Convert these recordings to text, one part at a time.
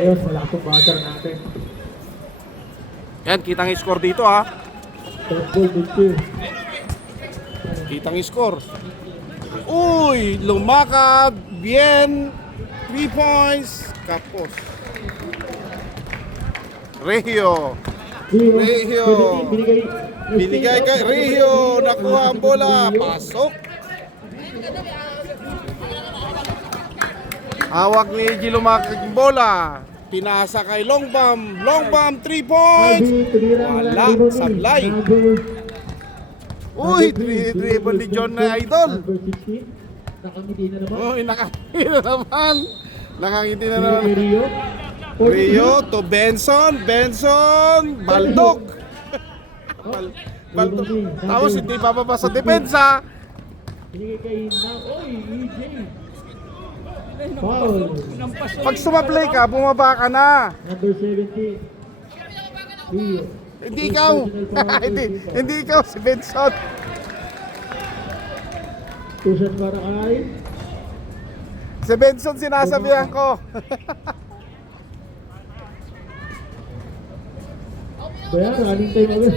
Ayos, malakas yung batter natin. Yan, kitang score dito ha. Top ball, Victor. Kitang score. Uy, lumakad. Bien. 3 points. Kapos. Regio. Regio. Binigay kay Regio. Nakuha ang bola. Pasok. Hawak ni G lumakad yung bola. Pinasa kay Longbam. Longbam 3 points. Wala. Sablay. Uy, dribble ni John na idol. Number 16. Nakangiti na naman. Uy, nakangiti na naman. Nakangiti na naman. Rio. Rio to Benson. Benson. Baldog. Baldog. Tapos hindi bababa sa depensa. Binigay kay Oy, EJ. Foul. Pag sumaplay ka, bumaba ka na. Number 17. Rio. Hindi ikaw. hindi ikaw si Benson. 2 shots para kay. Si Benson sinasabihan ko. Kaya, running time agad.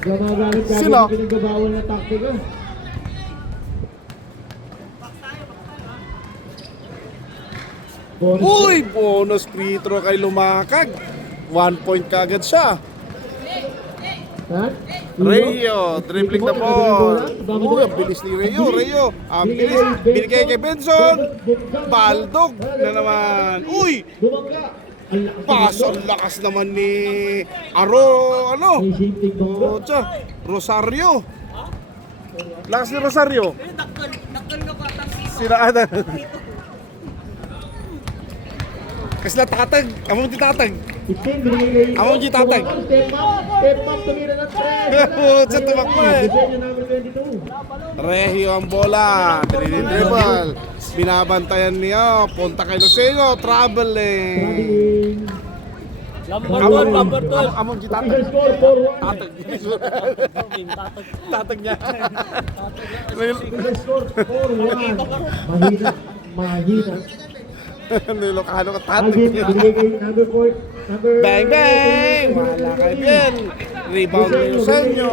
Gamagamit kagad Sino? yung pinagbabawal na taktika. Uy, bonus free throw kay Lumakag. 1 point kagad siya. Ha? Rio, dribbling the ball. Uy, ang bilis ni Rio. Rio, ang bilis. Binigay kay Benson. Baldog na naman. Uy, Bumangga. paso ang lakas naman ni Aro, ano? May shifting bangga. Ocha, Rosario. Lakas ni Rosario. Sila ada. Kasi natatag. Amo di tatag. 15, binigay kay... Amo di tatag. Step up, tumira ng 3. Ocha, tumakbo eh. Desenyo number 22. Regio ang bola. Dribble. Binabantayan niya. Punta kay Luceno. Traveling. Traveling. Number 12. Among di tatag. Official score, 4-1. Tatag. Tatag niya. Official score, 4-1. Mahina. Mahina. Nilokano ka tatag Alvin, niya. binigay kay number 4. Number... Bang bang! Wala kay Bien. Rebound ni Lucenio.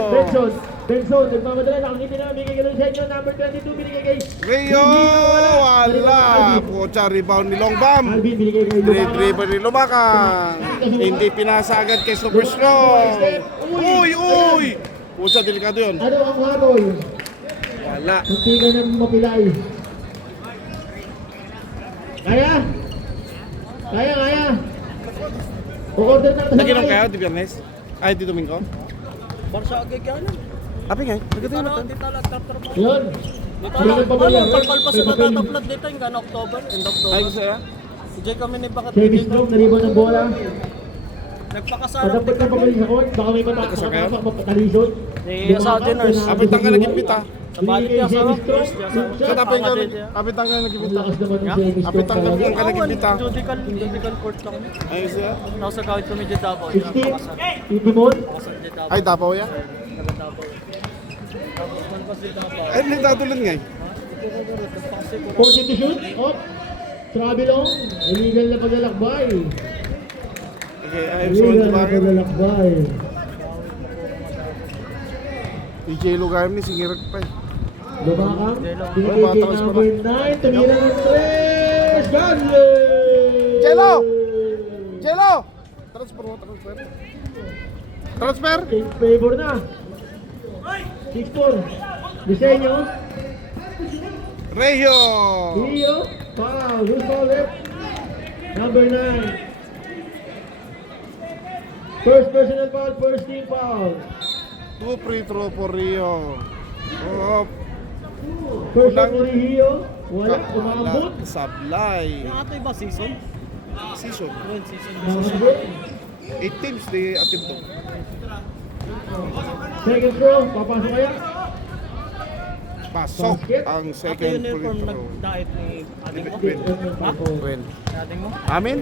Benson, nagmamadala. Nakangiti na. Binigay kay Lucenio. Number 22, binigay kay... Rio! Wala! Pucha, rebound ni Longbam. Alvin, binigay kay Lumaka. Dribble ni Lumakang. Hindi pinasa agad kay Super Strong. Uy! Uy! Pucha, delikado yun. Ano ang habol? Wala. Hindi ka nang mapilay. Kaya? Kaya. O-order na ito. Naginom kayo di Biyernes? Ay, di Domingo? Barsa agad yan. Api nga, nagkatayo na Ano, ito. dito lang, tartar mo. Yun. Dito Ano lang, pa ba yan? palpal pa sa matataplat dito, yung gana October, end October. Ay, gusto ya? Si Jay kami ni Bakat Chevy dito. Stroke, naliban ng bola. Nagpakasarap Padapat ka pagaling sa court. Baka may mapatalisod. Ni Saudi Nurse. Apit ang ka nagkipita. Sa balik niya sa first niya sa... Sa tapay ka, apit ang ka Ang nagkipita. lakas naman ng Chevy Apit Stroke ang talaga. ka nagkipita. Judical court lang. Ay, gusto ya? Nasa kahit kami dyan Davao. 16, Itimon. Pakasar dyan Davao. Ay, Davao ya? Taga Davao. Tapos manpas dyan Davao. Ay, nagtatulan nga eh. Nagpakasar ko. 14 to shoot. Op. Travelong. Illegal na paglalakbay. Okay, ay, so Illegal di na ba? paglalakbay. PJ Lugar ni singirak pa eh. Lumakang. Oh, Binigay kay batras pa number 9. Tumira ng 3. Gunley! Jello! Jello! Transfer mo, transfer. Transfer? In favor na. 6-4. Disenyo. Regio! Rio. Foul. Who's foul left? Number 9. First personal foul. First team foul. 2 free throw for Rio. Oh, First Walang- one for Rio. Wala. Umabot. Sablay. Yung ato iba season? Season. Red season. Umabot. 8 teams di attempt to. Second throw. Papasok kaya? Pasok Basket. ang Ato second free uniform throw. nag-diet ni ating mo? When? Ating mo? Amin?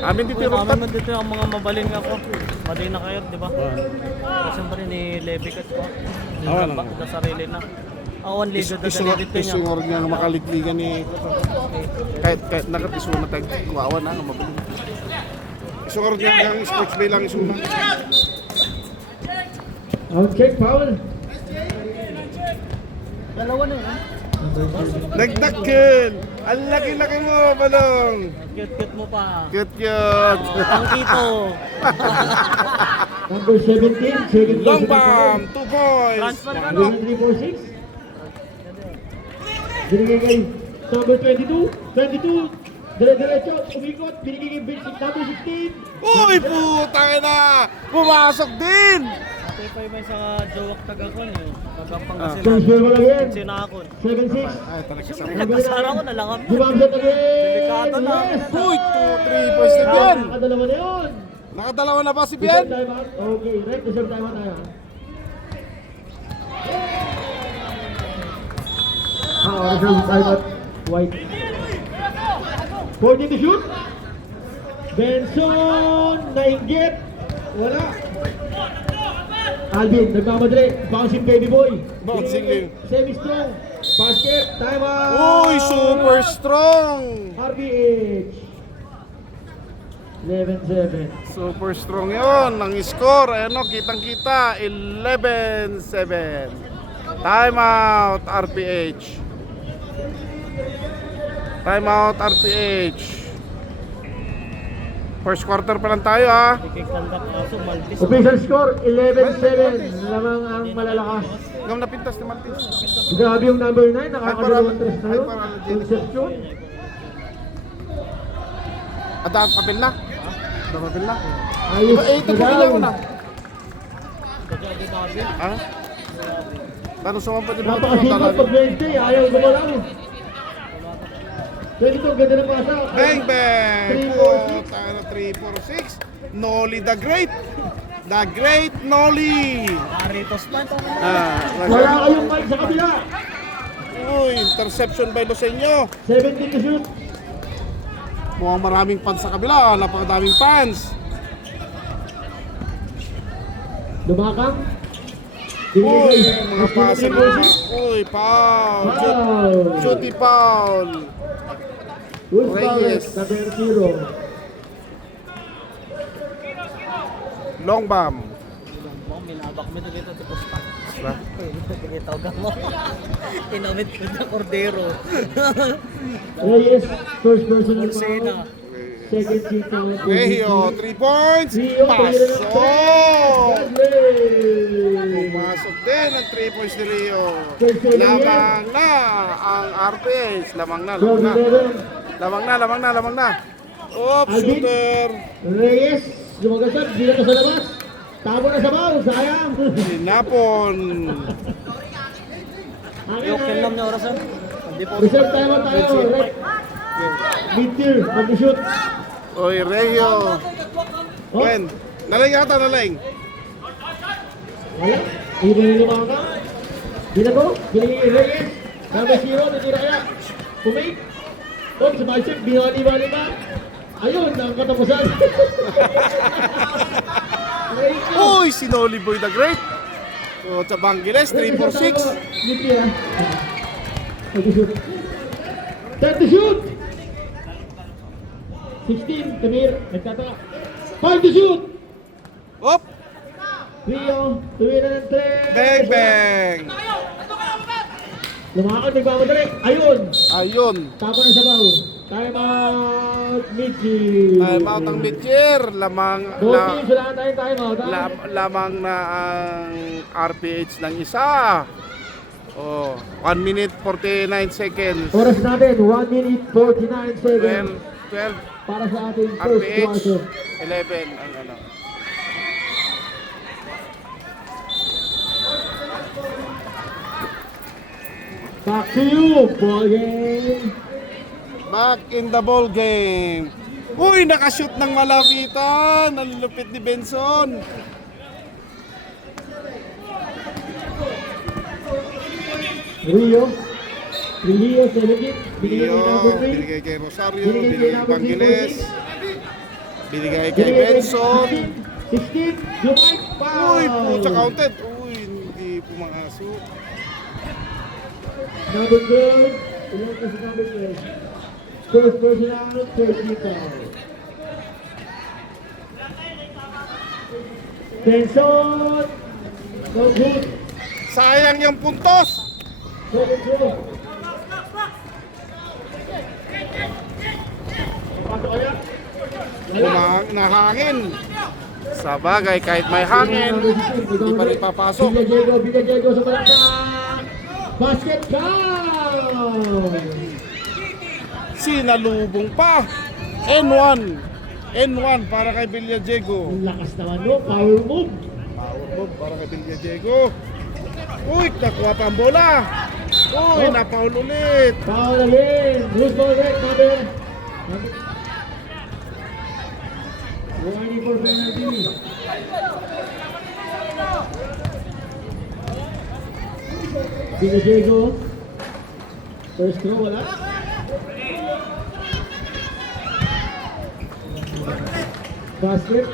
Amin dito Uy, yung kami man dito ang mga mabalin nga po. Mali na kayo, di ba? Siyempre ni Levi Kat po. Oo lang. Sa sarili na. Awan ligo na dali dito niya. Isungor nga makalikligan ni kahit nakatiso na tayo kuwawa na mabalik. Isang ordinary lang, sports bay lang isang una. Out check, foul. Dalawa na yun. Nagdakil! Ang laki-laki mo, Balong! Cute-cute mo pa. Cute! Ang tito. Number 17, second Long bomb! 2 points! Transfer ka no? 3-4-6. Binigay kay number 22. 22. Dire-diretso. Umikot. Binigay kay number 16. Uy, putang na! Pumasok din! Ito pa yung sa jowak tagakon yun. Magampang kasi Transfer mo lang yan. sinakon. 7-6. Ay, talaga sa Nagkasara ko na lang kami. Gumamit again. Delikado na. Yes. Uy, 2-3 points na yan! Nakadalawa na yun. Nakadalawa na ba si Reserve Bien? time out. Okay, right. Reserve time out tayo. Reserve time out. White. 40 to shoot. Benson. Nainggit. Wala. Alvin, nagmamadali. Bouncing baby boy. Bouncing. Semi-strong. Basket. Time out. Uy, super strong! RBH. 11-7. Super strong yon ang score. Ayan o, kitang-kita. 11-7. Time out, RPH. Time out, RPH. First quarter pa lang tayo ha. Ikikandak kaso Maltis. Official score, 11-7. Lamang ang malalakas. Ngam na pintas ni Martins. Grabe yung number 9, nakakadalawang tres na yun. Hyper-allergenic. Conception. Ada papel na. Ada papel na. Ayos Ito na po daw. kailangan na. Kaya di babi. Ha? Tanong sa mga pwede ba ito Napakasipag pag Wednesday, ayaw gumalaw. Pwede ito, ganda ng pasa. Bang bang! 3-4-6. Puta na 3-4-6. Noli the Great. The Great Noli. Aritos man. Wala kayong mic sa kabila. Uy, interception by Loseño. 17 to shoot. Mukhang maraming fans sa kabila. Napakadaming fans. Lumakang. Uy, mga passing. Uy, foul. Foul. Shooty foul. Who's Reyes. number 0. Long bomb. Mo, minabak mo dito sa posta. Tinitawag mo. Tinamit ko na Cordero. Reyes, first personal Orsena. foul. Second team foul. Rehio, 3 points. Rio, Pasok. Pumasok din ang 3 points ni Rio. Lamang na ang RPH. Lamang na. Oops, shooter. Reyes, lumagasad, di na sa labas. Tabo na sa baw, sayang. Sinapon. Yung kilam niya orasan. Hindi po. Reserve time out tayo, right? Mid-tier, mag-shoot. Oy, Rehio. Oh, Wen, naling yata, naling. wala. Hindi na lumakang. Binago, binigay Reyes. Number 0, natira kaya. Kumate. Oh, sa bicep, binali-bali ba? Ayun, ang katapusan. Uy, si Noli Boy the Great. So, sa Bangiles, 3-4-6. Mid-tier. Mag-shoot. 30 shoot! 16, Tamir, nagtataka. 5 to shoot! Op, Rio, tumira ng 3. bang, bang. Lumakad, nagmamadali. Ayun! Ayun. Tapa na sa baw. Time out, Michi. Time out ang mid-year. Lamang, Both teams, wala tayong time out. lamang na ang RPH ng isa. Oh, 1 minute 49 seconds. Oras natin, 1 minute 49 seconds. 12 Para sa ating first RPH, quarter. 11 ang ano. Back to you, ball game. Back in the ball game. Uy, nakashoot ng malapitan. Ang lupit ni Benson. Rio, 17. Binigay Rio, kay number 3. binigay kay Rosario, Binigay kay binigay kay number Bangiles, 3. binigay kay Benson. 16, Jumay, foul. Uy, puta counted. Uy, hindi pumasok. Number 12, ilan ka sa number 12? First personal, 30 foul. Benson! No good. Sayang yung puntos. Second throw. Pasok kaya? Nahangin. Sa bagay, kahit may hangin, hindi pa rin papasok. Bigla Diego sa balakang. Basket count! Sinalubong pa. N1 para kay Villadiego. Ang lakas naman no, power move. Power move para kay Villadiego. Uy, nakuha pa ang bola. Uy, napaul ulit. Foul again. Loose ball right, number. Warning for penalty. Diego. First throw, wala. Basket.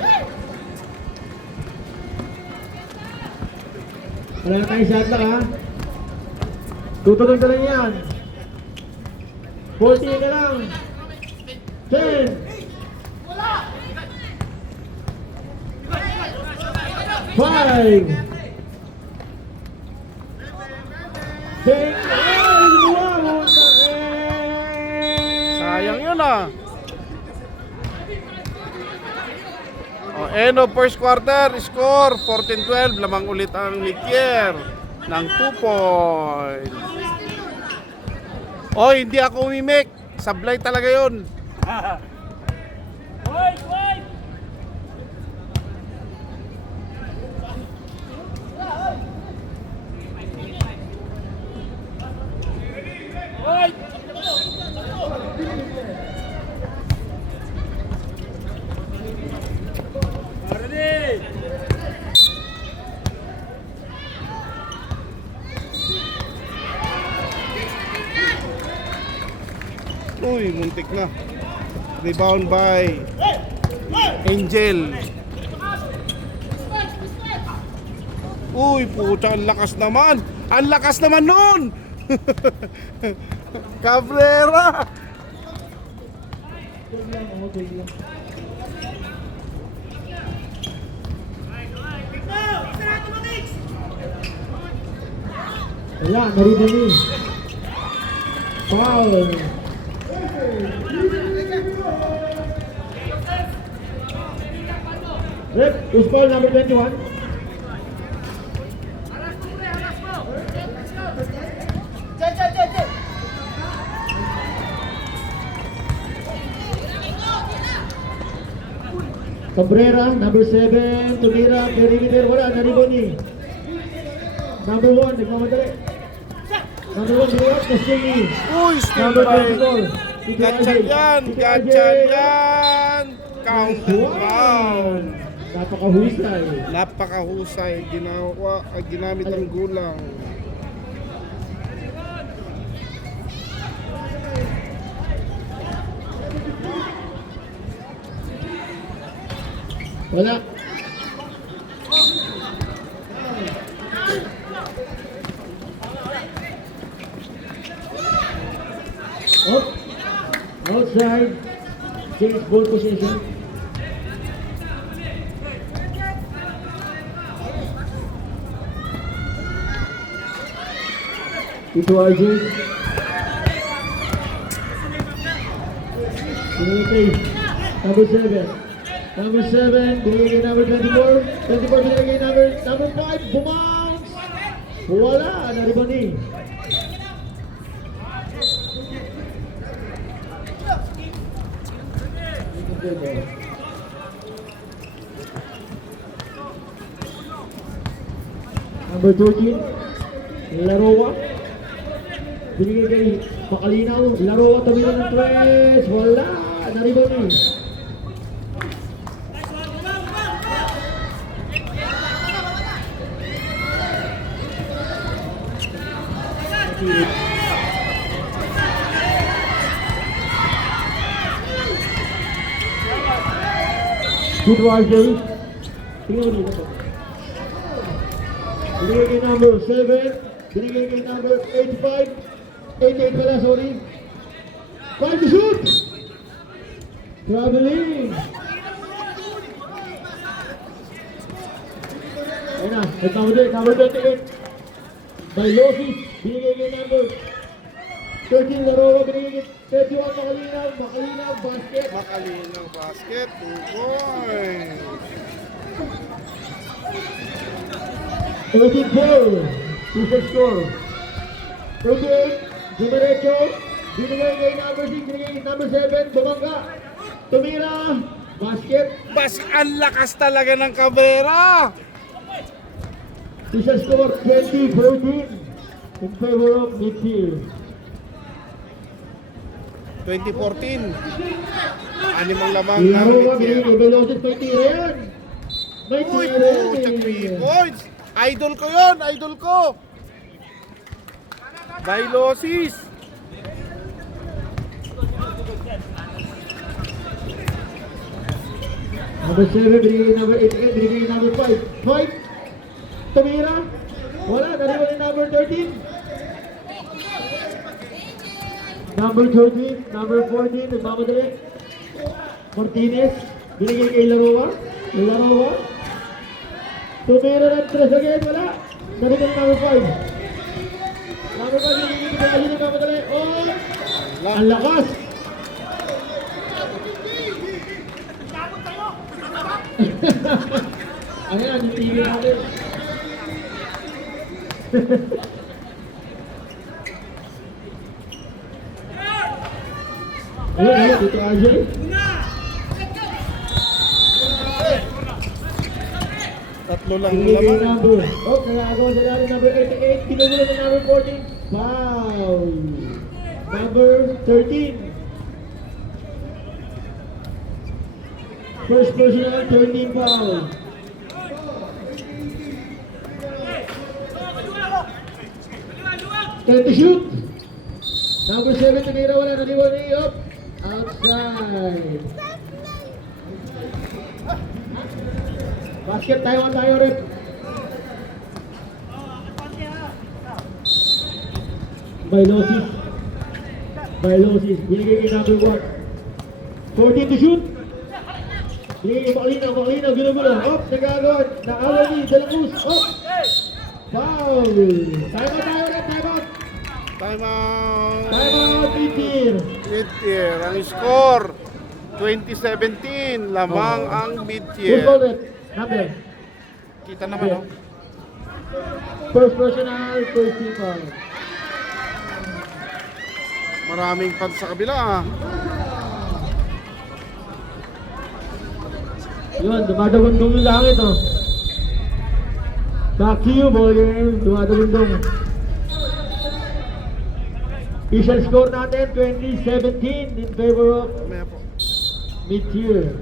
Wala na tayong shot lang ha. Tutuloy ka lang yan. 14 ka lang. 10. 5. 10. Sayang yun ah. End of first quarter, score 14-12. Lamang ulit ang Liquier ng 2 points. Oy, hindi ako umimik. Sablay talaga yun. Uy, muntik na. Rebound by Angel. Uy, puta, ang lakas naman. Ang lakas naman nun. Cabrera. Wala, narito ni. Foul. Rep, who's foul number 21? Cabrera, number 7, tumira, perimeter, wala, narito ni. Number 1, nagmamadali. Number 1, binuhat, Castilli. Uy, steal Number by 24, Gatchan yan. Gatchan yan. Counter foul. Napakahusay. Napakahusay. Ginamit ang gulang. Wala. Up. Outside. Change ball position. Ito RJ. Number 7. Number 7, binigay number 24. 24 binigay number 5. Bumounce! Wala! Nariban ni. Number 13, Laroa. Binigay kay Pakalinaw. Laroa tumira ng 12. Wala! Nariban ni. Good RJ. Tingnan mo dito. Binigay kay number 7. Binigay kay number 85. 88 pala, sorry. 5 to shoot! Traveling! Number 28. By Losis, binigay kay number 13 Laroa, binigay kay 31 Makalinaw, basket. Makalinaw basket. 2 points. 34, two-set score. 38, Dumiretso, binigay kay number 6, binigay kay number 7, Bumangga. Tumira, basket. Ang lakas talaga ng Cabrera. Two-set score, 20-14 in favor of Mid-Tier. 2014. Animang lamang ng Laroa, binigay mid-tier. kay Velocis, may tira yan. May Uy, tira yan. pucha, 3 points. Idol ko yun, idol ko. Bailosis. Number 7, binigay kay number 8, binigay kay number 5. 5, tumira. Wala, nariwan ni number 13. Number 13, number 14, nagmamadali. Martinez, binigay kay Laroa. Laroa. Tumira ng 3 again, wala. Nariwan ni number 5. Number 5, binigay kay Ali, nagmamadali. Oh! Ang lakas! Ano yan, yung TV natin. Ayun, dito Ajay. Tatlo lang Binigay naman. number. Oh, nagagawa sa lalo number 88. Pinugulo ng number 14. Foul. Number 13. First personal, 13 foul. Time to shoot. Number 7, tumira wala, naliwan ni Up. Outside. Basket tayo rin. Bailosis. Binigay kay number 1. 14 to shoot. Binigay kay Makalinaw, ginugulo. Up, nagagawad. Nakawal ni Dalacruz. Up. Foul. Time out. Time out. Time out, Mid-Tier. Mid-tier. Ang score, 2017. Lamang ang Who's mid-tier. called it? Number. Kita naman, oh. First personal, first team foul. Maraming fans sa kabila, ah. Yun, dumadagundong yung langit, oh. Sa Q ball game, dumadagundong. Official score natin, 2017 in favor of Mamaya po. Mid-Tier.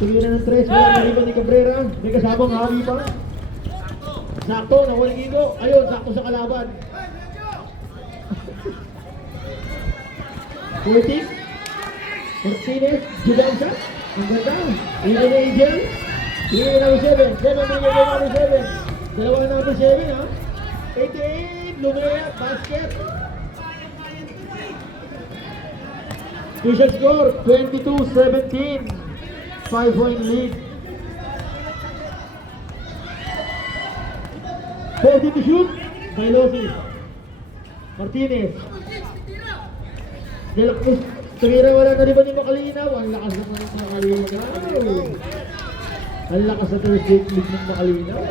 Tumira ng 3, wala naliban ni Cabrera. May kasamang hali pa. Sakto, nakuha ni Gigo. Ayun, sakto sa kalaban. 14. Martinez, Judanza. Ang ganda. Ina na Angel. Ina na number 7. 7, binigay kay number 7. Dalawa na number 7, ha. 88, Lumea, basket. Official score, 22-17. 5-point lead. 40 to shoot. Bailosis. Martinez. Dalacruz. Tumira wala na rin ba ni Makalinaw? Ang lakas naman ng Makalinaw. Ang lakas sa Thursday league ng Makalinaw.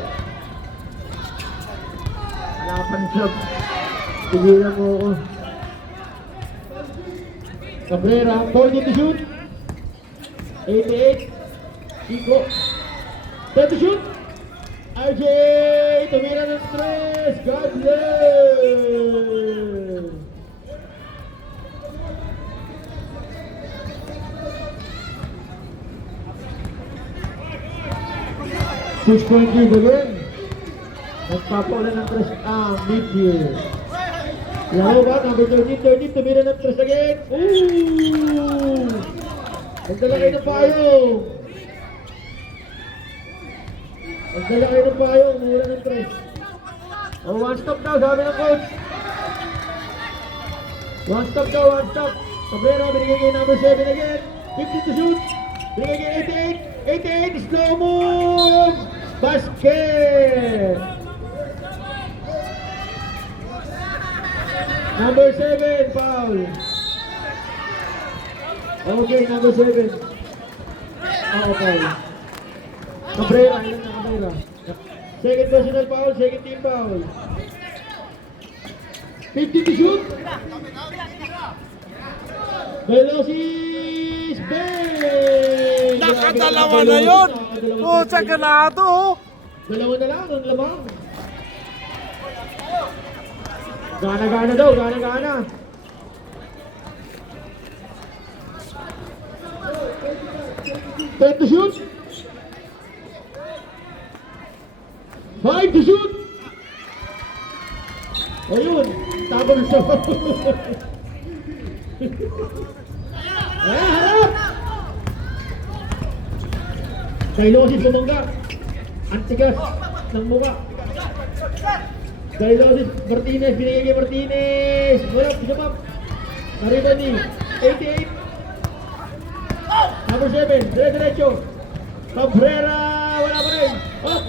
Lapan sab. Tigilan mo ako. Cabrera, 40 to shoot. 88. Chico. 10 to shoot. RJ! Tumira ng 3. God bless! Six-point lead again. Nagpapaulan ng 3 Mid-Tier. Laro ba? Number 13, tumira ng 3 again. Ooh! Nagdala kayo ng payong. Mura ng 3. Oh, one stop daw, sabi ng coach. One stop. Cabrera, binigay kay number 7 again. 50 to shoot. Binigay kay 88, slow move! Basket! Number 7, foul. Okay, number 7. Foul. Cabrera, ilan na Cabrera? Second personal foul, second team foul. 50 to shoot. Velocis Bay! Nakadalawa na yun! Oh, sa ganado oh! Dalawa na lang, ang lamang. Gana-gana daw, gana-gana. Ten to shoot. 5 to shoot. Ayun, tabang sa harap! Kailosis bumangga. Antigas ng mukha. Kailosis Martinez, binigay kay Martinez. Wala, isa pa. Narito ni 88. Number 7, dire-diretso. Cabrera, wala pa rin. Up!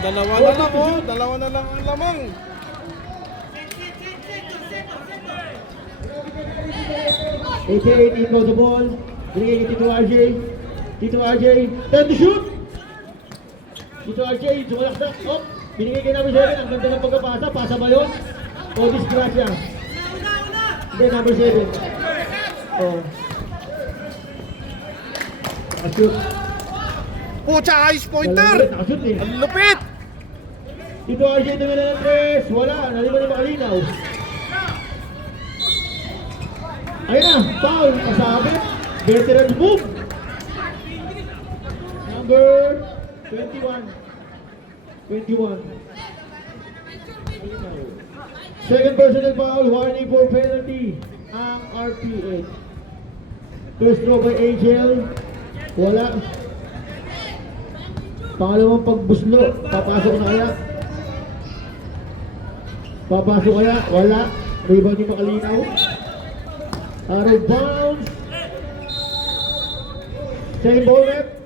Dalawa na lang oh! Dalawa na lang ang lamang! 88, he goes the ball. Binigay kay Tito RJ. Tito RJ, 10 to shoot. Tito RJ, sumalaksak. Oh, binigay kay number 7. Ang ganda ng pagkapasa. Pasa ba yun? O disgrasya? Hindi, number 7. Oh. Nakashoot. Pucha, ice pointer! Nakashoot eh. Ang lupit! Tito RJ tumila ng 3. Wala, naliman na makalinaw. Ayun na, foul, kasabit. Veteran move. Number 21. 21. Second personal foul, warning for penalty. Ang RPH. First throw by Angel. Wala. Pangalawang pagbuslo. Papasok na kaya. Papasok kaya. Wala. Rebound ni Makalinaw. Out of bounds. Same ball, rep.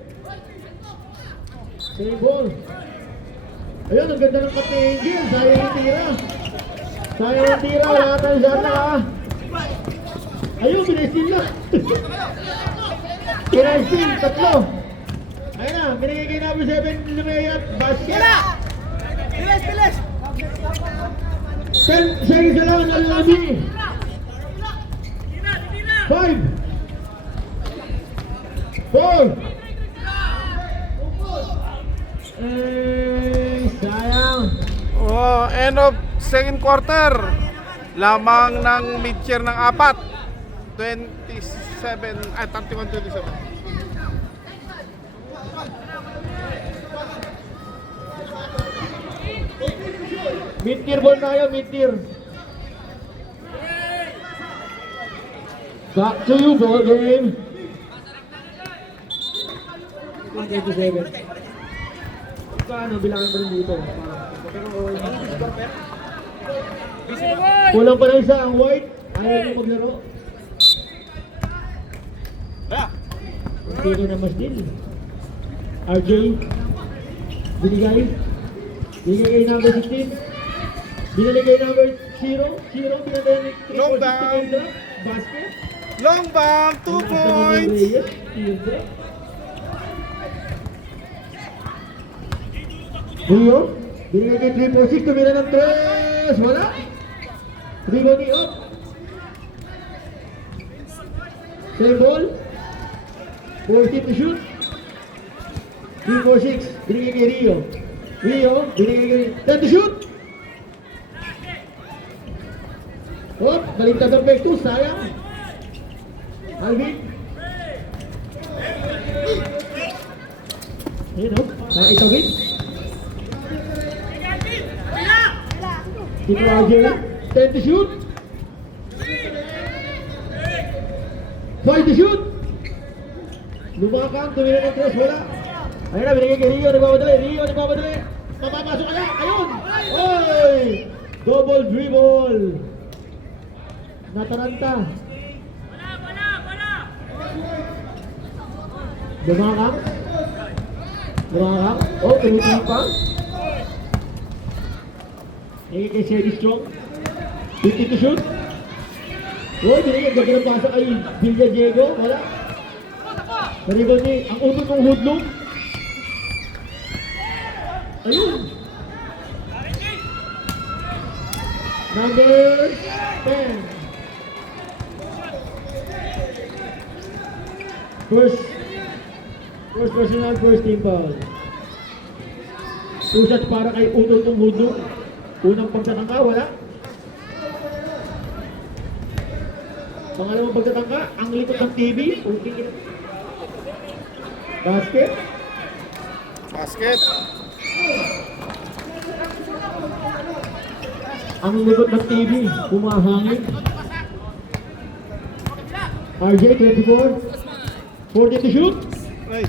Same ball. Ayun, ang ganda ng cut ni Angel. Sayang yung tira. Sayang yung tira. Wala tayong shot na ha. Ayun, binestin na. Binestin, tatlo. Ayun na, binigay kay number 7 Lumayat. Basket. Bilis! 10 seconds na lang, Alami. 5 4 sayang. Oh, end of second quarter. Lamang ng mid-year ng 4. 31-27. Mid-tier ball tayo, mid-tier. Back to you, ball game. 27. Paano bilangan pa rin dito? Kulang pa na isa ang white. Ayaw niyo maglaro. Hindi ko na mas din. RJ. Binigay. Binigay kay number 16. Binigay kay number 0. Binigay Long down. Basket. Long bomb, 2 points. Rio, binigay kay 346, tumira ng 3. Wala. Rigo ni Op. Same ball. 14 to shoot. 346, binigay kay Rio. Binigay kay 10 to shoot. Op, baliktad ang back 2, sayang. Alvin. Ayun o, itawid. Dito RJ, 10 to shoot. 5 to shoot. Lumakang, tumira ng 3, wala. Ayun na, binigay kay Rio, nagpapadali. Mapapasok kaya, ayun. Oy! Double dribble. Nataranta. Lumakang. Lumakak. Oh, tumutuloy pa. Kay Sherry Strong. 50 to shoot. Oh, binigyan. Gagawin ang pasa kay Villa Diego. Wala. Naribon ni ang utot ng hudlong. Ayun. Number 10. First personal, first team foul. 2 shots para kay Udol ng Hudlong. Unang pagtatangka, wala. Pangalawang pagtatangka, ang likod ng TV. Basket. Basket. Ang likod ng TV, humahangin. RJ, 24. 40 to shoot. Ay.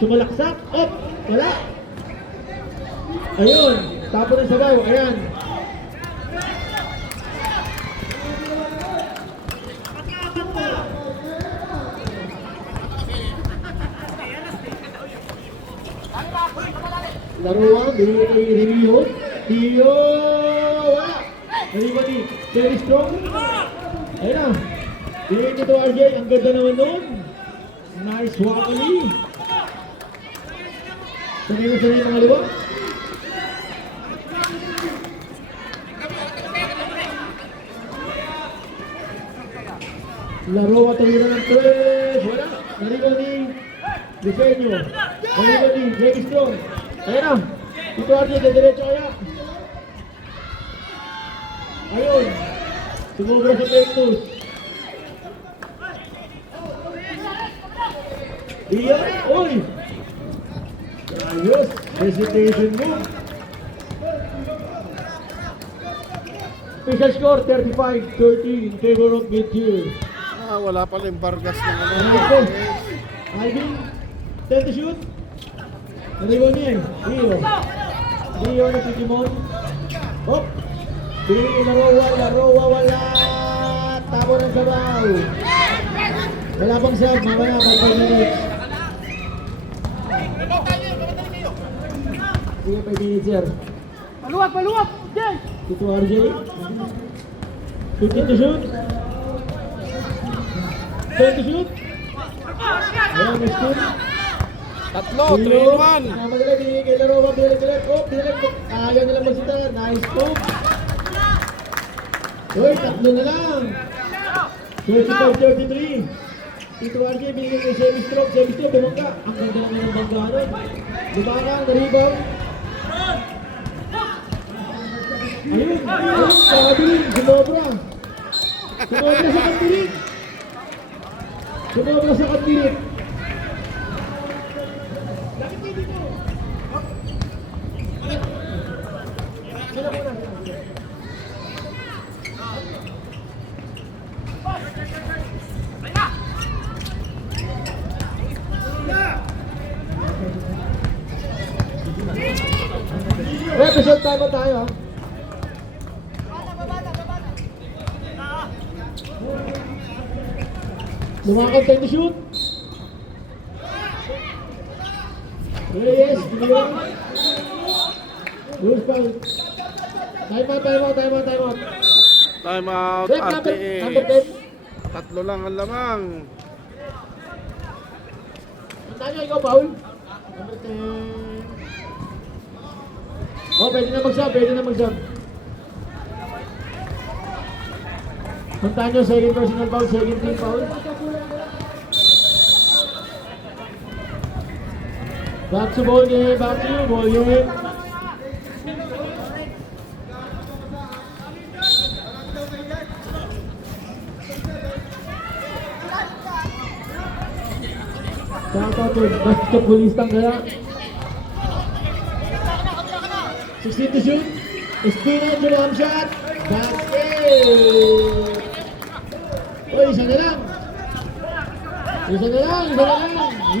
Sumalaksak. Up. Wala. Ayun. Tapo ng sabaw. Ayan. Laruan. Binigay kay Remio. Tio. Wala. Nariba ni Jerry Strong. Ayun na. Binigay nito RJ. Ang ganda naman nun. Nice wakali. Sanay na mga liwa. Laro at tawira ng 3. Wala. Naligaw ni Diseño. Naligaw ni Jake Strong. Ayan na. Ito RJ. Diretso kaya. Ayun. Sumubra sa Pectus. Iyan, oy! Ayos, hesitation mo. Official score, 35-30 in favor of Mid-Tier. Wala pala yung Vargas ng ano. Alvin, Alvin, 10 to shoot. Naliwan niya eh, Rio na si Kimon. Hop! Binigay Larowa, wala! Tabo ng sabaw. Wala pang sub, mamaya, 5 minutes. Sige, 5 minutes, sir. Paluwag! Jay! Ito RJ. 15 to shoot. 10 to shoot. Ayan, next team. Tatlo, 3-in-1. Madali, binigay kay Larowa, bilag. Oh, bilag. Ayaw nilang magsita. Nice move. Uy, tatlo na lang. 25-33. Ito RJ, binigay kay Semi Strong, bumangga. Ang ganda naman ng bangga nun. Lumakang, na-rebound. Ayun, kabiling, sumobra. Sumobra sa kantirik. Episode time tayo ha. Lumakad tayo to shoot. Yes, ginagawa. Rules foul. Time out. Time out, Rep number RTA. 10. Tatlo lang ang lamang. Tanda nyo, ikaw, Paul. Number 10. Oh, pwede na mag-sub. Tanda nyo, second personal foul, second team foul. Back to ball game, ball game. Shout out to basketballistang kaya. 16 to shoot. Espina, jump shot. Basket. Oh, isa na lang. We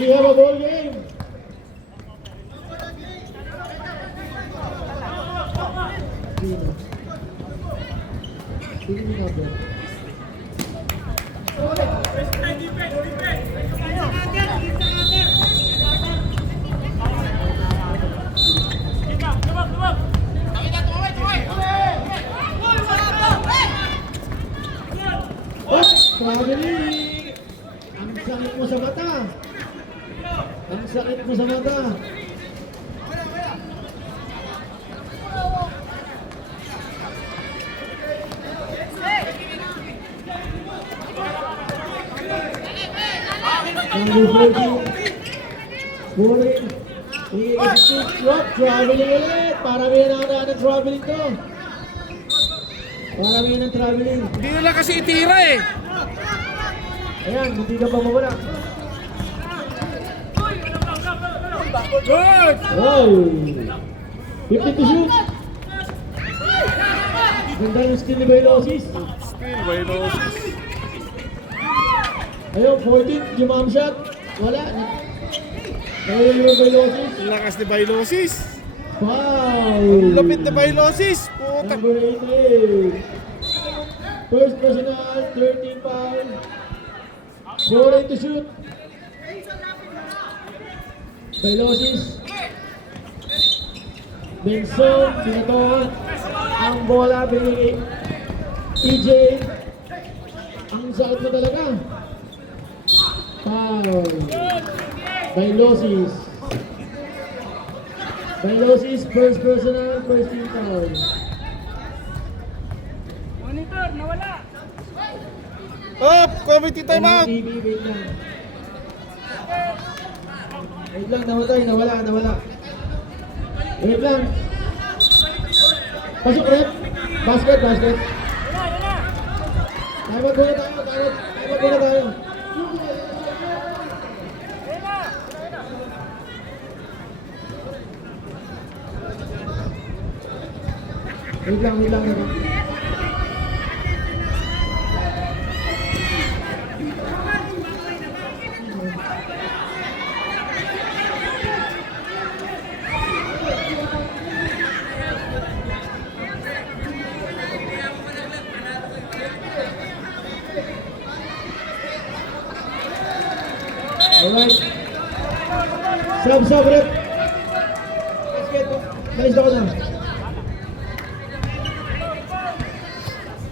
have a ball game. Sino number? traveling. Ang sakit mo sa mata. Ang sakit mo sa mata. Number 14. Scoring. Drop. Traveling ulit. Paramihan na ng traveling to. Paramihan ng traveling. Hindi nila kasi itira eh. Ayan, hindi ka pa mawala. Good! Wow! 50 to shoot. Ganda ng skill ni Bailosis. Still, Bailosis. Ayun, 14, jumam shot. Wala. Ayun yung Bailosis. Lakas ni Bailosis. Wow! Lapit ni Bailosis. Puta. Number 18. First personal, 13 foul. 4 to shoot. Bailosis. Benson, pinatawan. Ang bola, binigay. TJ. Ang sakit mo talaga. Foul. Bailosis. Bailosis, first personal, first team foul. Monitor, nawala. Oh, committee timeout. TV, wait lang. Wait lang, nawala. Wait lang. Pasok, rep. Basket. Timeout muna tayo. Wait lang. Alright. Sub, rep. Basket. Balis ako na.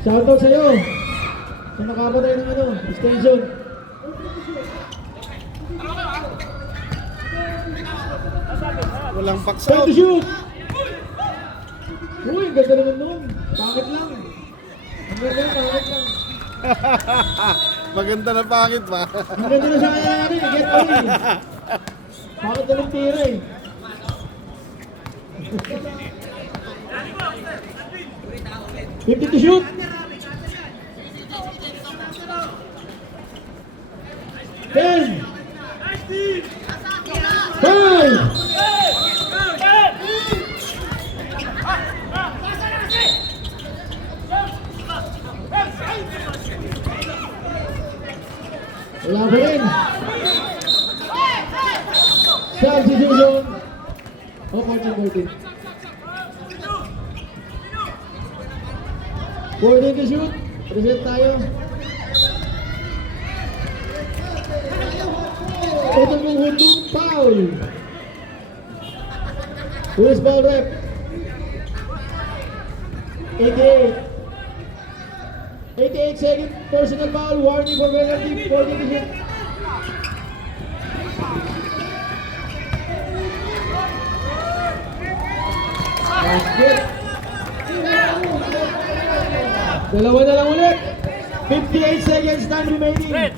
Shoutout sa'yo. Sa nakapatay ng extension. Walang box Time out. to shoot! Uy, ang ganda naman nun. Bakit lang? Ang ganda na, bakit lang? Maganda na pangit ba? Ang ganda na sa kanya natin, get away. Bakit na ng tira eh? Fifty to shoot! 10! 5! Wala pa rin. Substitution. O, 14. 14 to shoot. Reset tayo. Ito yung hundong foul. Who's foul rep? 88. 88 second personal foul. Warning for penalty. 14 to shoot. Basket. Dalawa na lang ulit. 58 seconds time remaining.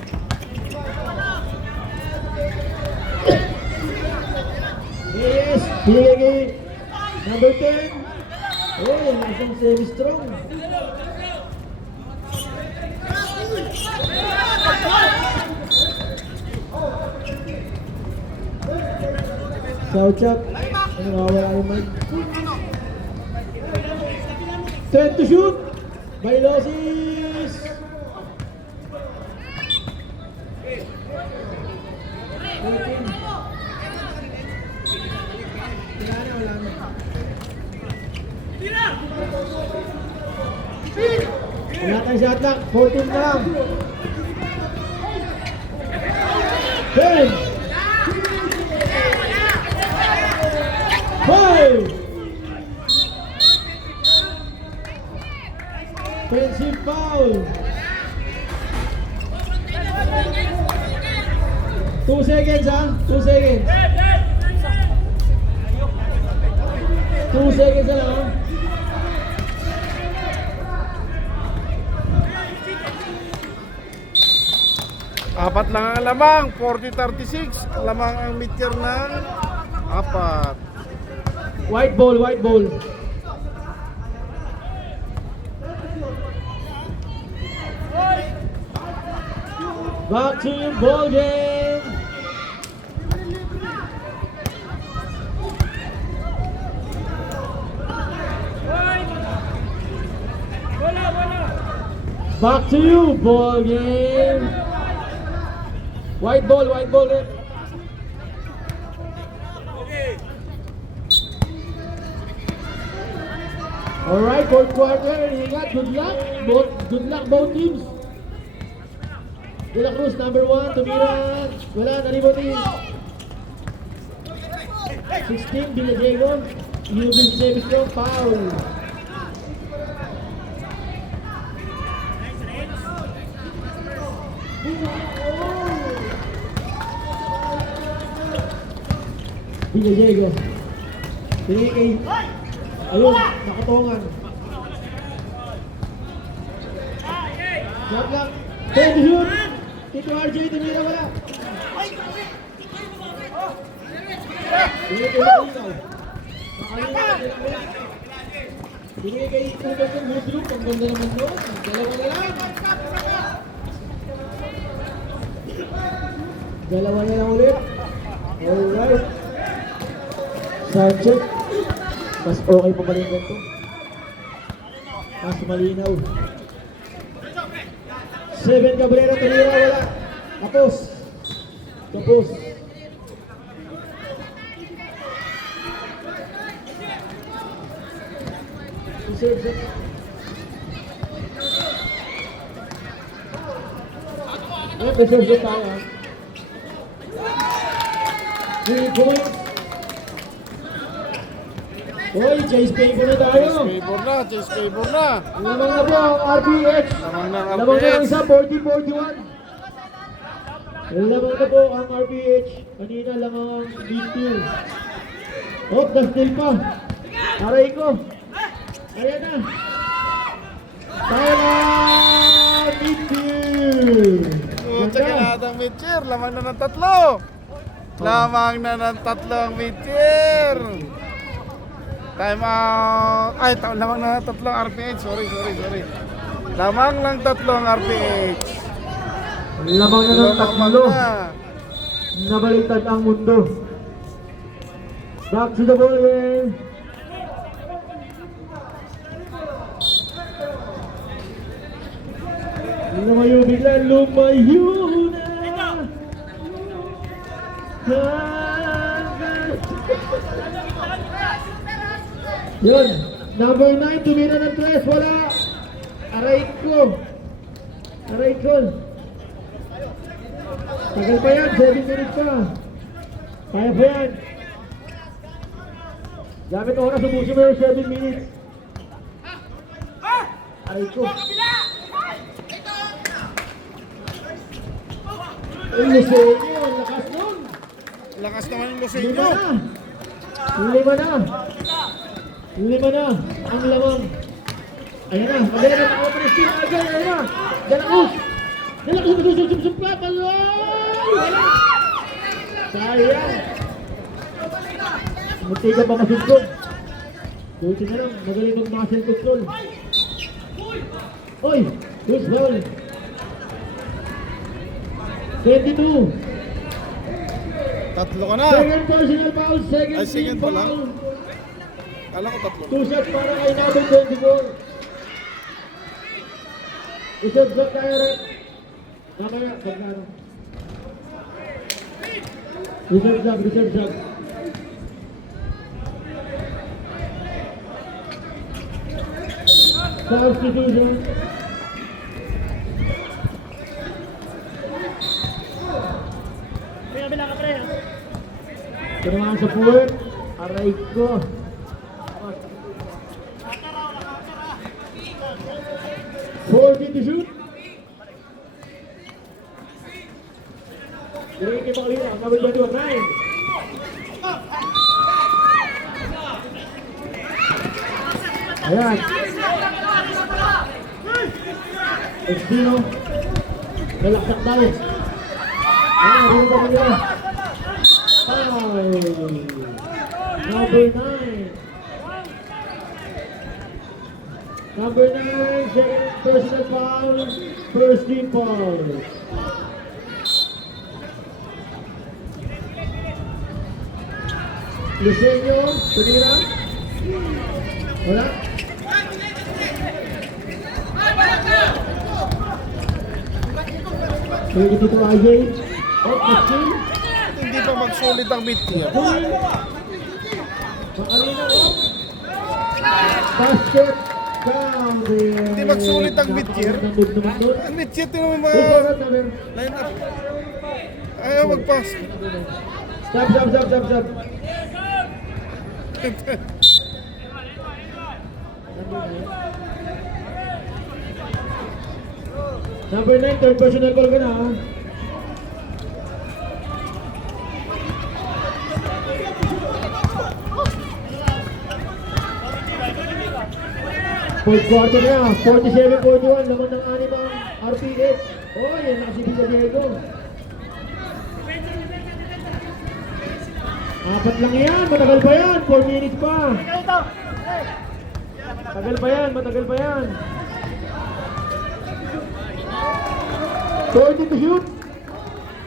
Yes, BG number 10. Oh, nasang semi-strong. South shot. Ano, wala yung mic. 10 to shoot. Bailosis. Wala tayong shot lang. 14 na lang. 10. 5. Offensive foul. 2 seconds ha? 2 seconds. 2 seconds na lang ha? Apat lang ang lamang, 40-36. Lamang ang meter ng apat. White ball, white ball. Back to your ball game. Back to you, ball game. White ball, rep. Alright, fourth quarter. Ingat, good luck. Good luck both teams. De La Cruz, number 1, tumira. Wala, naribotin. 16, Villadiego. UB Semisco, foul. Villadiego. Tingin kay... Ayun, nakatongan. Shot lang. Head shoot. Tito RJ, tumira wala. Tingin kay Makalinaw. Makalinaw. Tingin kay Ugas ng Woodroop. Ang ganda naman doon. Dalawa na lang. Dalawa na lang ulit. Alright. Soundcheck. Mas okay pa pala yung ganito. Mas malinaw. 7 Cabrera, tumira, wala. Tapos. Tapos. Reserve set. Reserve set tayo ha. 3 points. Hoy, chase favor na tayo. Chase favor na. Lamang na po ang RPH. Lamang na ang Lamang na ang RPH. isa, 40-41. Lamang na po ang RPH. Kanina lang ang B2. Oh, dastil pa. Aray ko. Ayan na. Tayo na! B2. Tsaka lahat ang meter. Lamang na ng tatlo. Lamang na ng tatlo ang meter. Time out. Ay, lamang na tatlong RPH. Sorry. Lamang lang tatlong RPH. Lamang na ng tatlo. Nabaliktad ang mundo. Back to the ball game. Lumayo bigla, lumayo na. Yun, number 9, tumira ng 3, wala. Aray ko. Tagal pa yan, 7 minutes pa. Kaya pa yan. Gamit oras, ubusin mo yung 7 minutes. Aray ko. Ay, Lusenyo, lakas nun. Lakas naman yung Lima Lusenyo. na. Lima na. Ang lamang. Ayan na. Magaling na naka-opening team. Agay, ayan na. Dalakus. Magsusupsup pa. Wala. Sayang. Munti ka pa masugtog. Buti na lang. Magaling mag-muscle control. Oy. Who's ball? 22. Tatlo ka na. Second personal foul. Second Ay, second team pa lang. foul. Kala ko tatlo. 2 shots para kay Nabong 24. Reserve shot tayo rin. Mamaya, pagkano. Reserve shot. Substitution. Tinamaan sa puwet. Aray ko. 40 to shoot. Diriki Makalina, number 21, 9. Ayan. Estino. Nalaksak daw. Ayan, rin pa nila. 5. Number 9. Number 9, second personal foul, first team foul. Lucenio, Tunira. Wala. Pwede dito AJ. Oh, Maxine. Hindi pa magsulit ang mid-tier. Makalina, oh. Basket. Hindi magsulit ang mid-tier. Ang mid-tier, tinong mga line up. Ayaw mag-pass. Stop. Number 9, third personal call ka na, ha? Fourth quarter na, 47-41, naman ng anim ang RPH. Oh, yan na si Villa Diego. Apat lang yan, matagal pa yan, 4 minutes pa. Matagal pa yan. 40 to shoot.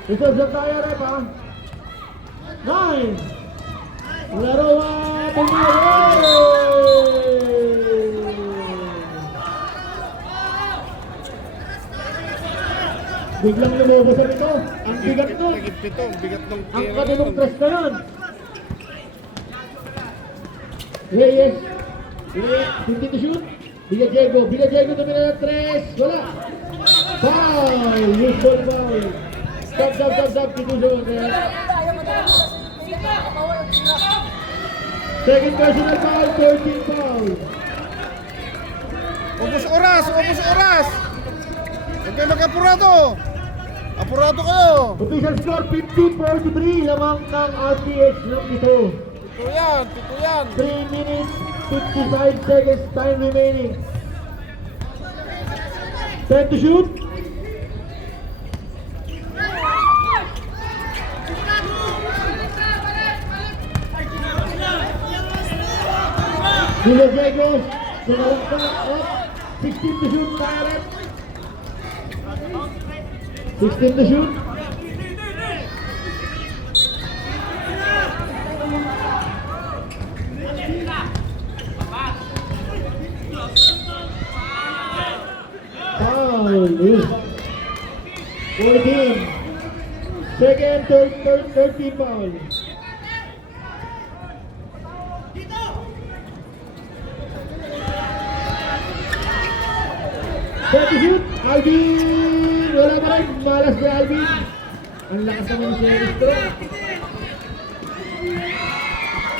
Reserve lang tayo, rep, ha? 9. Larawa, Tumiro! Biglang lumabas ang ito. Ang bigat nun. Ang bigat ng Ang katinong tres na yun. Reyes. 50 to shoot. Villa Diego tumira na tres. Wala. Foul. Usual foul. Stop. Kinuso. Second personal foul. 13 foul. Ubus oras! Huwag kayo mag-apurado! Apurado kayo! Official score 50-43. Lamang ng RPH ng ito. Tito yan! 3 minutes 55 seconds time remaining. 10 to shoot. Villa Diego, sinalakta, up, 16 to shoot, Pirate. 16 to shoot. Foul. 14. Second, third, 13 foul. Set to shoot, Alvin! Wala pa rin, malas ni Alvin. Ang lakas naman si Eristro.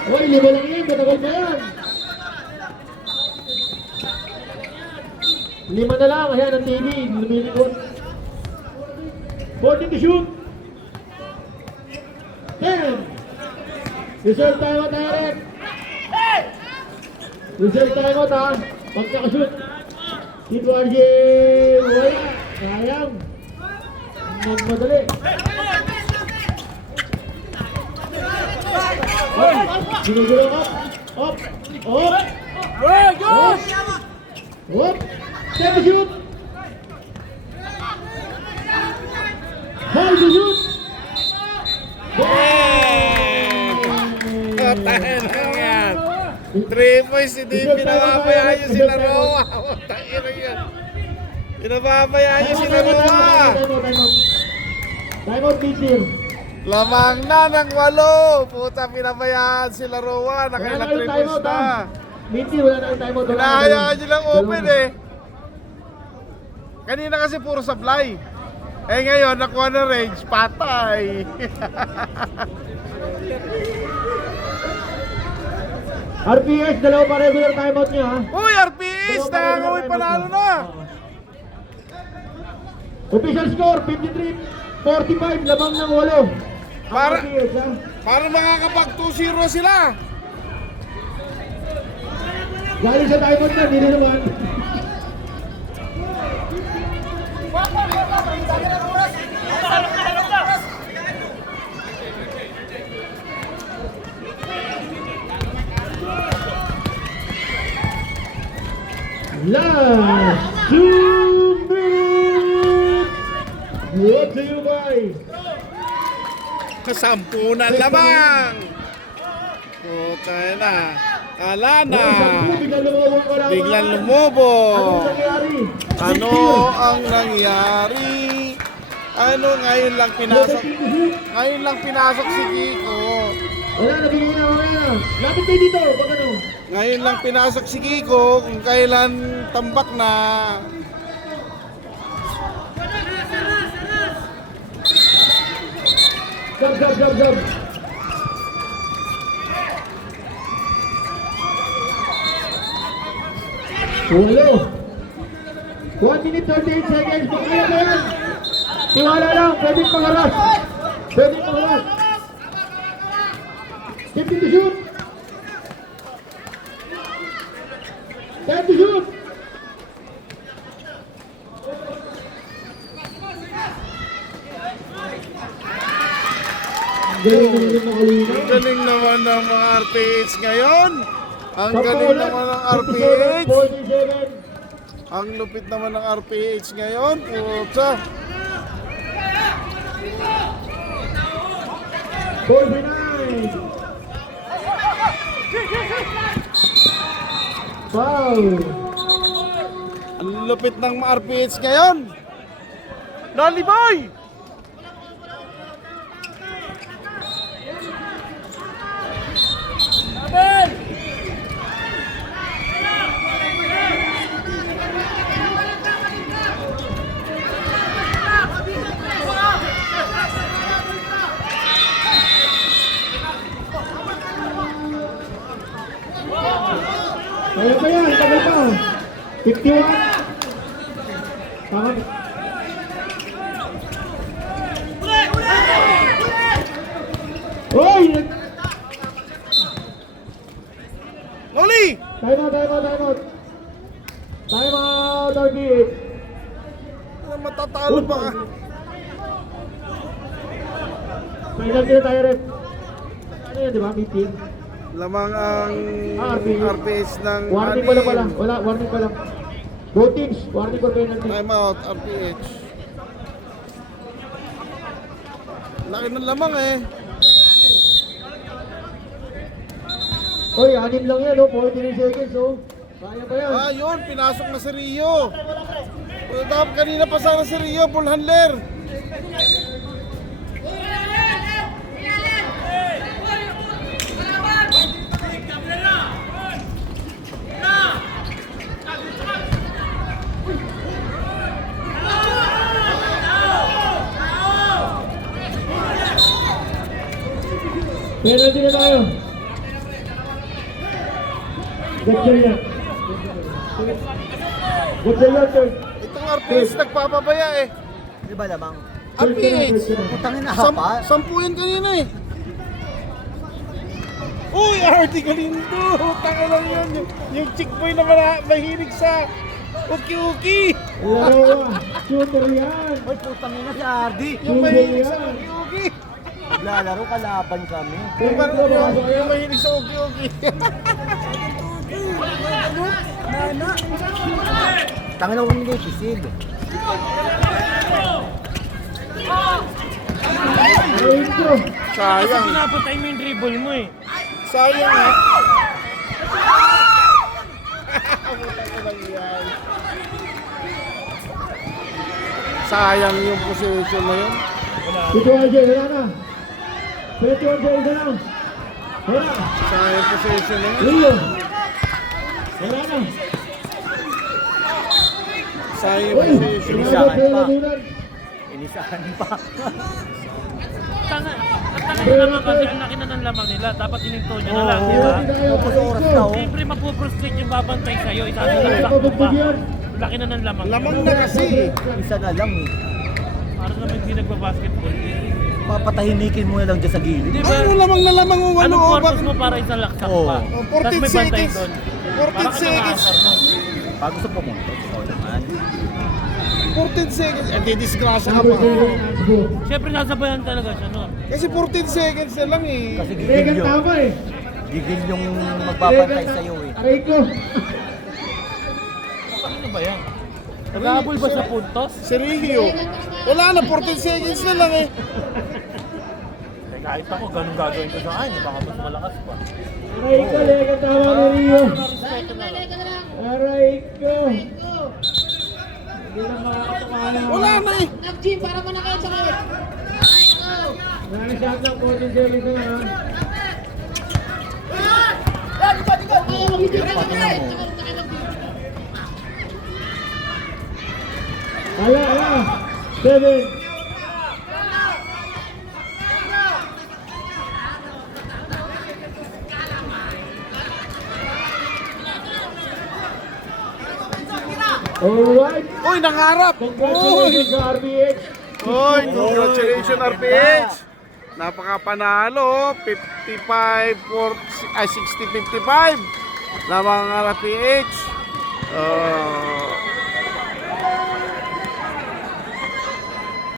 Uy, 5 lang yan, matagal pa yan. 5 na lang, ayan ang TV, lumilikot. 14 to shoot. 10. Reserve time out, Eric. Reserve time out, ha. Pag nakashoot. Si Duarje, wala. Sayang. Magmadali. Ginugulong up. Up. Up. Step to shoot. Hold to shoot. Tayo lang yan! 3 points, hindi pinababayaan nyo sila Roa! Tayo lang yan! Pinababayaan nyo sila Roa! Time out, Peter. Lamang na ng 8! Puta, pinabayaan sila Roa! Wala Nakailang na 3 kayong time points out, na! ha. Minty, wala na kayong time out. Hinahayaan nyo lang open eh! Kanina kasi puro supply. Eh ngayon, nakuha na range, patay! RPH, dalawa pa regular timeout niya, ha? Uy, RPS! Nakakawin panalo na! Official score, 53 45, lamang ng 8. Para- Para makakapag 2-0 sila. Galing sa diamond na, hindi naman. Last 2 minutes! Brought to you by Kasampu na lamang. Putay na. Kala na. Biglang lumobo. Ano ang nangyari? Ano ngayon lang pinasok? Ngayon lang pinasok si Kiko. Wala, nabigay na, okay na. Lapit kayo dito, pag ano. Ngayon lang pinasok si Kiko kung kailan tambak na. Gab. Ulo. 1 minute 38 seconds. Pakaya na yan. Tiwala lang. Pwedeng pangaras. Pwedeng pangaras. 50 to shoot. 10 to shoot. Galing naman yung makalina. Ang galing naman ng mga RPH ngayon. Ang Sa galing ulan, naman ng 57, RPH. 47. Ang lupit naman ng RPH ngayon. Puta. 49. Foul. Ang lupit ng mga RPH ngayon. Noli boy! Kaya pa yan, tagal pa. 51. Tama. Hoy! Noli! Time out. Time out, RPH. Ano, matatalo pa ka? Final kina tayo rin. Ano yun, di ba? Meeting. Lamang ang RPH. RPH ng Warning pa lang pala. Wala, warning pa lang. Both teams, warning for penalty. Time out, RPH. Laki ng lamang eh. Hoy, 6 lang yan, oh. 49 seconds, oh. Kaya pa yan. Ah, yun, pinasok na si Rio. Dapat kanina pa sana si Rio, ball handler. Penalty na tayo. Gotcha yan. Gotcha yan, sir. Itong RPH nagpapabaya eh. Di ba lamang? RPH! Putangin na Sam hapa. 10 yan kanina eh. Uy, RT Galindo! Tanga lang yan. Yung chick boy na mahilig sa uki-uki. Wala, shooter yan. Hoy, putangin na si Ardi. Yung mahilig sa uki-uki. Naglalaro kalaban kami. Yung mahilig sa uki-uki. Nana. Tangin ako hindi kisig. Intro. Sayang. Napatay mo yung dribble mo eh. Sayang eh. Sayang yung position na yun. Situation, wala na. 21 seconds na. Wala. Sayang yung position na yun. Rio. Wala na. Sayang yung Uy, position na yun. wala na penalty. Inisahan pa. Tanga naman kasi ang laki na ng lamang nila. Dapat ininto nyo na lang, di ba? Tapos oras na oh. Siyempre mapuprostrate yung babantay sa'yo. Isasunod Ay, sakto pa. pagbigyan. Laki na ng lamang. Lamang na kasi. Isa na lang eh. Para naman hindi nagpa-basketball. Papatahimikin mo na lang dyan sa gilid. Di ba? Ano lamang na lamang o ano? Anong Oh, purpose bakit? mo para isang laksak Oo. pa? Oh, Tapos 14 may bantay seconds. doon. 14 Para ka seconds. nakakasar mo. Pag gusto pumunta, ikaw naman. 14 seconds. Eh, di disgrasya ka Number pa. 7, Asbo. Siyempre nasabayan talaga siya nun. Kasi 14 seconds na lang eh. Kasi gigil Regan yung, tama eh. gigil yung magbabantay sa'yo eh. Aray ko. Ano ba yan? Nag-aabol ba sa puntos? Sergio. Wala na, 14 seconds na lang eh. Eh, kahit ako, ganun gagawin ko sa akin. Baka mas malakas pa. Aray ko, Regan tama ni Rio. Respeto na lang. Aray ko. Hindi na makakatakala. Wala na eh. Wala na shot lang, 14 seconds na lang. Ala. 7. Alright. Uy, nangarap. Congratulations sa RBH. Uy, congratulations RPH. Napakapanalo, 55-60-55 lamang RPH.